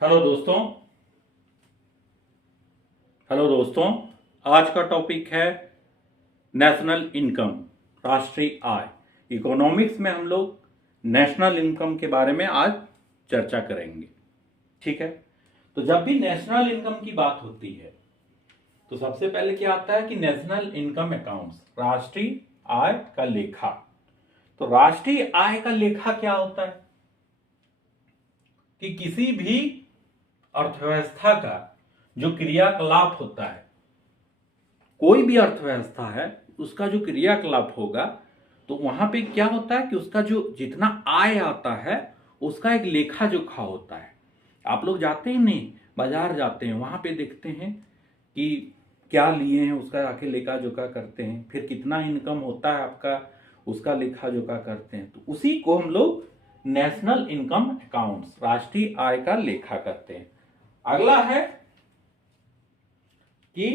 Hello दोस्तों। आज का टॉपिक है नेशनल इनकम, राष्ट्रीय आय। इकोनॉमिक्स में हम लोग नेशनल इनकम के बारे में आज चर्चा करेंगे। ठीक है, तो जब भी नेशनल इनकम की बात होती है तो सबसे पहले क्या आता है कि नेशनल इनकम अकाउंट्स, राष्ट्रीय आय का लेखा। तो राष्ट्रीय आय का लेखा क्या होता है कि किसी भी अर्थव्यवस्था का जो क्रियाकलाप होता है, कोई भी अर्थव्यवस्था है उसका जो क्रियाकलाप होगा तो वहां पे क्या होता है कि उसका जो जितना आय आता है उसका एक लेखा जोखा होता है। आप लोग जाते हैं, नहीं बाजार जाते हैं, वहां पे देखते हैं कि क्या लिए हैं, उसका आके लेखा जोखा करते हैं, फिर कितना इनकम होता है आपका उसका लेखा जोखा करते हैं। तो उसी को हम लोग नेशनल इनकम अकाउंट्स, राष्ट्रीय आय का लेखा करते हैं। अगला है कि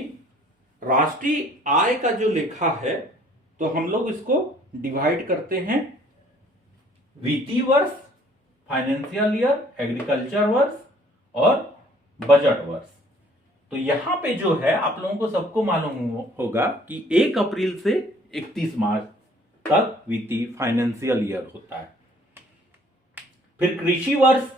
राष्ट्रीय आय का जो लेखा है तो हम लोग इसको डिवाइड करते हैं वित्तीय वर्ष, फाइनेंशियल ईयर, एग्रीकल्चर वर्ष और बजट वर्ष। तो यहां पे जो है आप लोगों को सबको मालूम होगा कि 1 अप्रैल से 31 मार्च तक वित्तीय फाइनेंशियल ईयर होता है। फिर कृषि वर्ष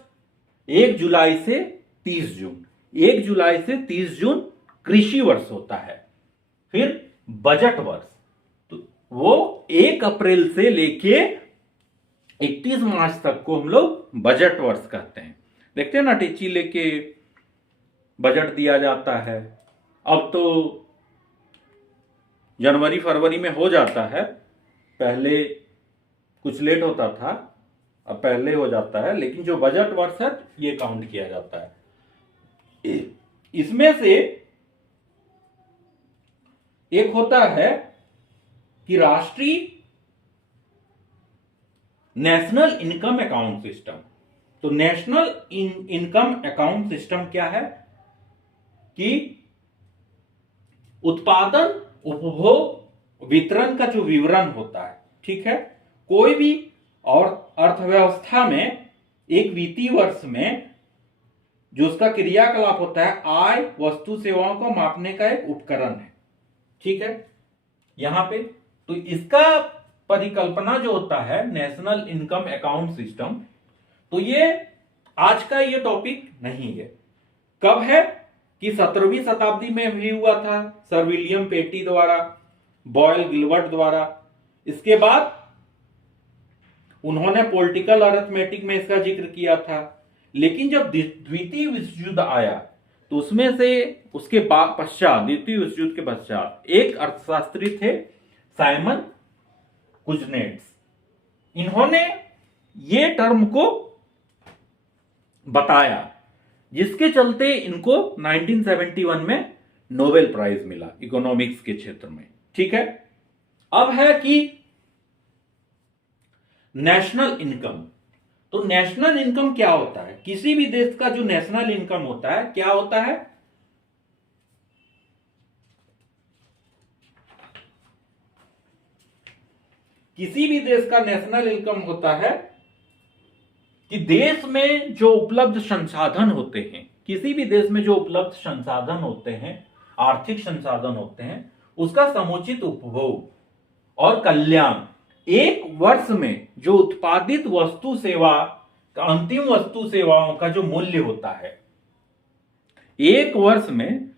1 जुलाई से 30 जून, 1 जुलाई से 30 जून कृषि वर्ष होता है। फिर बजट वर्ष तो वो 1 अप्रैल से लेके 31 मार्च तक को हम लोग बजट वर्ष कहते हैं। देखते हैं ना, टीची लेके बजट दिया जाता है। अब तो जनवरी फरवरी में हो जाता है, पहले कुछ लेट होता था, अब पहले हो जाता है, लेकिन जो बजट वर्ष है ये काउंट किया जाता है। इसमें से एक होता है कि राष्ट्रीय नेशनल इनकम अकाउंट सिस्टम। तो नेशनल इनकम अकाउंट सिस्टम क्या है कि उत्पादन, उपभोग, वितरण का जो विवरण होता है, ठीक है, कोई भी और अर्थव्यवस्था में एक वित्तीय वर्ष में जो उसका क्रियाकलाप होता है, आय, वस्तु, सेवाओं को मापने का एक उपकरण है। ठीक है, यहां पे तो इसका परिकल्पना जो होता है नेशनल इनकम अकाउंट सिस्टम, तो ये आज का ये टॉपिक नहीं है। कब है कि 17वीं शताब्दी में भी हुआ था, सर विलियम पेटी द्वारा, बॉयल गिलबर्ट द्वारा। इसके बाद उन्होंने पॉलिटिकल अरिथमेटिक में इसका जिक्र किया था। लेकिन जब द्वितीय विश्व युद्ध आया तो उसमें से उसके पश्चात, द्वितीय विश्व युद्ध के पश्चात एक अर्थशास्त्री थे साइमन कुजनेट्स, इन्होंने ये टर्म को बताया, जिसके चलते इनको 1971 में नोबेल प्राइज मिला इकोनॉमिक्स के क्षेत्र में। ठीक है, अब है कि नेशनल इनकम। तो नेशनल इनकम क्या होता है? किसी भी देश का जो नेशनल इनकम होता है क्या होता है? किसी भी देश का नेशनल इनकम होता है कि देश में जो उपलब्ध संसाधन होते हैं, किसी भी देश में जो उपलब्ध संसाधन होते हैं, आर्थिक संसाधन होते हैं, उसका समुचित उपभोग और कल्याण, एक वर्ष में जो उत्पादित वस्तु सेवा, अंतिम वस्तु सेवाओं का जो मूल्य होता है, एक वर्ष में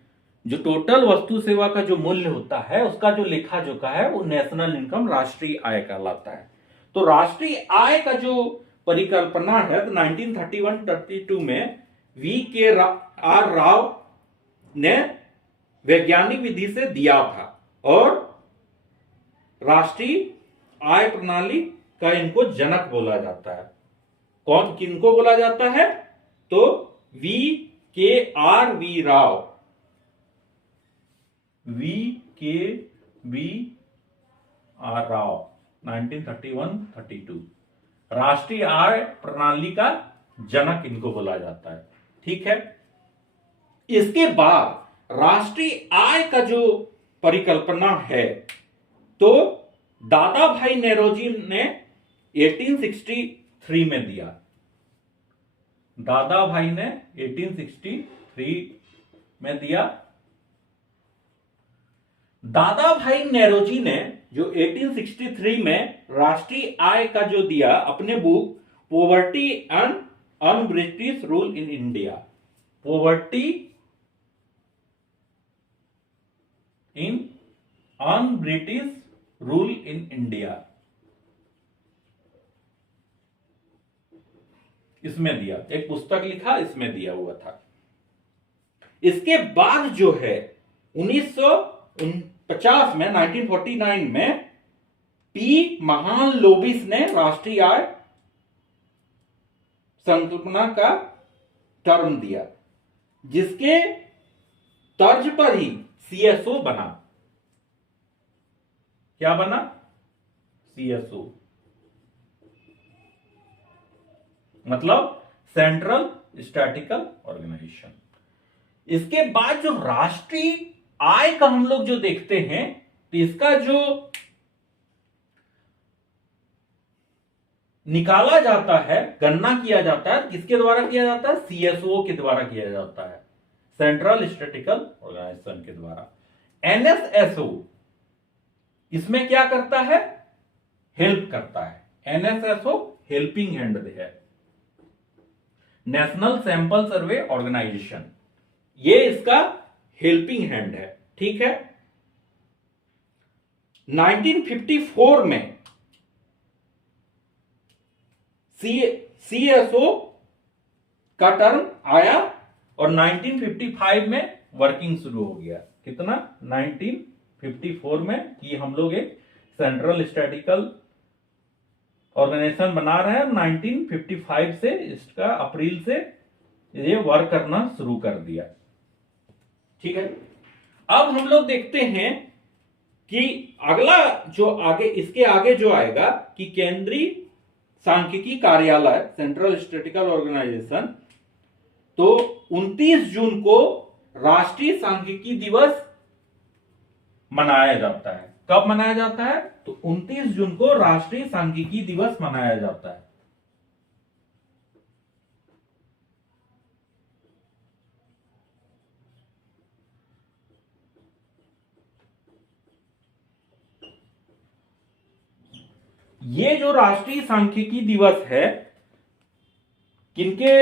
जो टोटल वस्तु सेवा का जो मूल्य होता है उसका जो लेखा जोखा है वो नेशनल इनकम, राष्ट्रीय आय कहलाता है। तो राष्ट्रीय आय का जो परिकल्पना है तो 1931-32 में V.K.R. राव ने वैज्ञानिक विधि से दिया था और राष्ट्रीय आय प्रणाली का इनको जनक बोला जाता है। कौन, किनको बोला जाता है? तो V.K.R. राव, V.K.R. राव 1931-32 राष्ट्रीय आय प्रणाली का जनक इनको बोला जाता है। ठीक है, इसके बाद राष्ट्रीय आय का जो परिकल्पना है तो दादा भाई नेरोजी ने 1863 में दिया। दादा भाई ने 1863 में दिया। दादा भाई नेरोजी ने जो 1863 में राष्ट्रीय आय का जो दिया अपने book poverty and un British rule in India, poverty in un British rule in India, इसमें दिया, एक पुस्तक लिखा, इसमें दिया हुआ था। इसके बाद जो है 1950 में 1949 में पी महालनोबिस ने राष्ट्रीय आय संकल्पना का टर्म दिया, जिसके तर्ज पर ही सीएसओ बना। क्या बना? सीएसओ, मतलब सेंट्रल स्टैटिस्टिकल ऑर्गेनाइजेशन। इसके बाद जो राष्ट्रीय आय का हम लोग जो देखते हैं, तो इसका जो निकाला जाता है, गणना किया जाता है, किसके द्वारा किया जाता है? सीएसओ के द्वारा किया जाता है, सेंट्रल स्टैटिस्टिकल ऑर्गेनाइजेशन के द्वारा। एनएसएसओ इसमें क्या करता है? हेल्प करता है। एनएसएसओ हेल्पिंग हैंड है। नेशनल सैंपल सर्वे ऑर्गेनाइजेशन, ये इसका हेल्पिंग हैंड है। ठीक है। 1954 में सीएसओ का टर्म आया और 1955 में वर्किंग शुरू हो गया। कितना? 1954 में कि हम लोग एक सेंट्रल स्टैटिस्टिकल ऑर्गेनाइजेशन बना रहे हैं। 1955 से इसका अप्रैल से ये वर्क करना शुरू कर दिया। ठीक है। अब हम लोग देखते हैं कि अगला जो आगे, इसके आगे जो आएगा कि केंद्रीय सांख्यिकी कार्यालय, सेंट्रल स्टैटिस्टिकल ऑर्गेनाइजेशन, तो 29 जून को राष्ट्रीय सांख्यिकी दिवस मनाया जाता है। कब मनाया जाता है? तो 29 जून को राष्ट्रीय सांख्यिकी दिवस मनाया जाता है। ये जो राष्ट्रीय सांख्यिकी दिवस है, किनके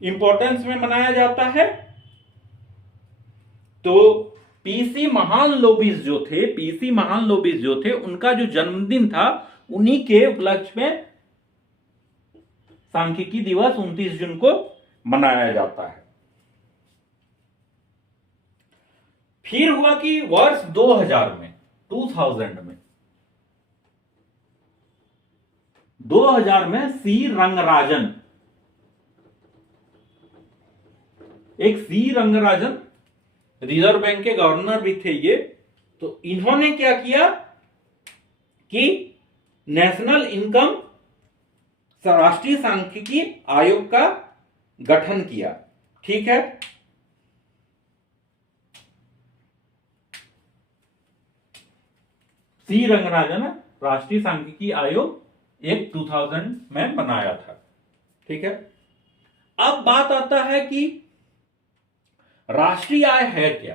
इंपॉर्टेंस में मनाया जाता है? तो पीसी महालनोबिस जो थे, पीसी महालनोबिस जो थे, उनका जो जन्मदिन था, उन्हीं के उपलक्ष्य में सांख्यिकी दिवस 29 जून को मनाया जाता है। फिर हुआ कि वर्ष 2000 में 2000 में सी रंगराजन, एक सी रंगराजन रिजर्व बैंक के गवर्नर भी थे ये, तो इन्होंने क्या किया कि नेशनल इनकम राष्ट्रीय सांख्यिकी आयोग का गठन किया। ठीक है। सी रंगराजन राष्ट्रीय सांख्यिकी आयोग एक 2000 में बनाया था। ठीक है। अब बात आता है कि राष्ट्रीय आय है क्या?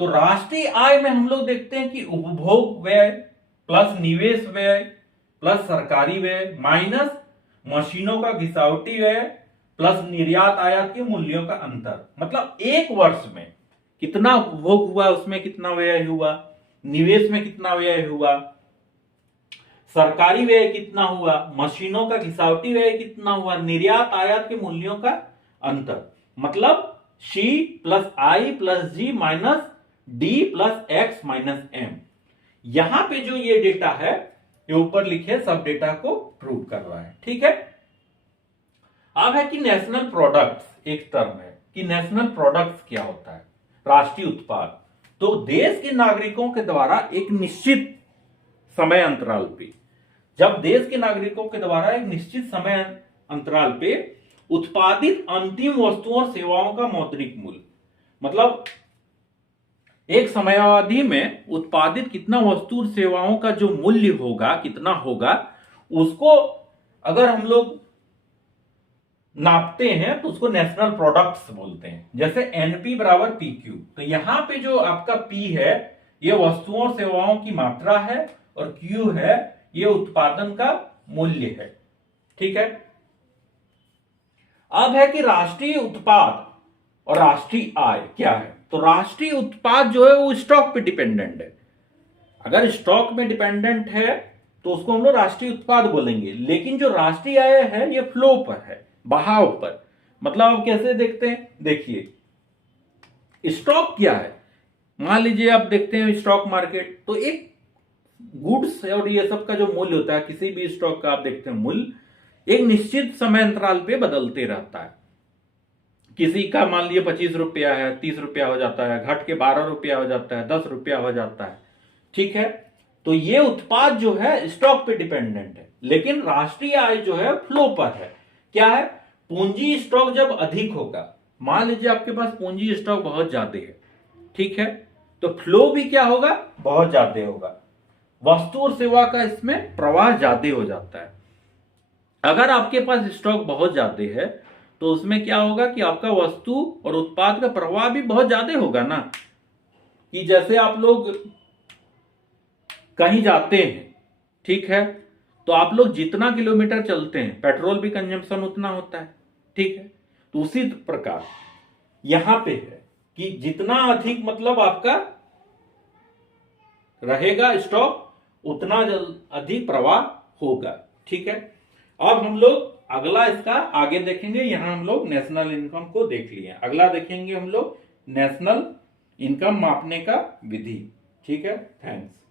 तो राष्ट्रीय आय में हम लोग देखते हैं कि उपभोग व्यय प्लस निवेश व्यय प्लस सरकारी व्यय माइनस मशीनों का घिसावटी व्यय प्लस निर्यात आयात के मूल्यों का अंतर, मतलब एक वर्ष में कितना उपभोग हुआ, उसमें कितना व्यय हुआ, निवेश में कितना व्यय हुआ, सरकारी व्यय कितना हुआ, मशीनों का घिसावटी व्यय कितना हुआ, निर्यात आयात के मूल्यों का अंतर, मतलब C plus I plus G minus D plus X minus M. यहां पे जो ये डेटा है, ये ऊपर लिखे सब डेटा को प्रूव कर रहा है। ठीक है। अब है कि नेशनल प्रोडक्ट्स, एक टर्म है कि नेशनल प्रोडक्ट्स क्या होता है? राष्ट्रीय उत्पाद। तो देश के नागरिकों के द्वारा एक निश्चित समय अंतराल पे, जब देश के नागरिकों के द्वारा एक निश्चित समय अंतराल पे उत्पादित अंतिम वस्तुओं और सेवाओं का मौद्रिक मूल्य, मतलब एक समयावधि में उत्पादित कितना वस्तु और सेवाओं का जो मूल्य होगा, कितना होगा, उसको अगर हम लोग नापते हैं तो उसको नेशनल प्रोडक्ट्स बोलते हैं। जैसे एनपी बराबर पीक्यू, तो यहां पे जो आपका पी है ये वस्तुओं और सेवाओं की मात्रा है और क्यू है ये उत्पादन का मूल्य है। ठीक है। अब है कि राष्ट्रीय उत्पाद और राष्ट्रीय आय क्या है। तो राष्ट्रीय उत्पाद जो है वो स्टॉक पे डिपेंडेंट है। अगर स्टॉक में डिपेंडेंट है तो उसको हम लोग राष्ट्रीय उत्पाद बोलेंगे, लेकिन जो राष्ट्रीय आय है ये फ्लो पर है, बहाव पर। मतलब आप कैसे देखते हैं, देखिए स्टॉक क्या है। मान लीजिए आप देखते हैं स्टॉक मार्केट, तो एक गुड्स और ये सब का जो मूल्य होता है, किसी भी स्टॉक का आप देखते हैं मूल्य एक निश्चित समय अंतराल पे बदलते रहता है। किसी का मान लीजिए 25 रुपया है, 30 रुपया हो जाता है, घट के 12 रुपया हो जाता है, 10 रुपया हो जाता है। ठीक है। तो ये उत्पाद जो है स्टॉक पे डिपेंडेंट है, लेकिन राष्ट्रीय आय जो है फ्लो पर है। क्या है, पूंजी स्टॉक जब अधिक होगा, मान लीजिए आपके पास पूंजी स्टॉक बहुत ज्यादा है, ठीक है, तो फ्लो भी क्या होगा, बहुत ज्यादा होगा। वस्तु और सेवा का इसमें प्रवाह ज्यादा हो जाता है। अगर आपके पास स्टॉक बहुत ज्यादा है तो उसमें क्या होगा कि आपका वस्तु और उत्पाद का प्रवाह भी बहुत ज्यादा होगा ना। कि जैसे आप लोग कहीं जाते हैं, ठीक है, तो आप लोग जितना किलोमीटर चलते हैं पेट्रोल भी कंजम्पशन उतना होता है। ठीक है। तो उसी प्रकार यहां पे है कि जितना अधिक मतलब आपका रहेगा स्टॉक, उतना अधिक प्रवाह होगा। ठीक है। अब हम लोग अगला इसका आगे देखेंगे। यहां हम लोग नेशनल इनकम को देख लिए, अगला देखेंगे हम लोग नेशनल इनकम मापने का विधि। ठीक है। थैंक्स।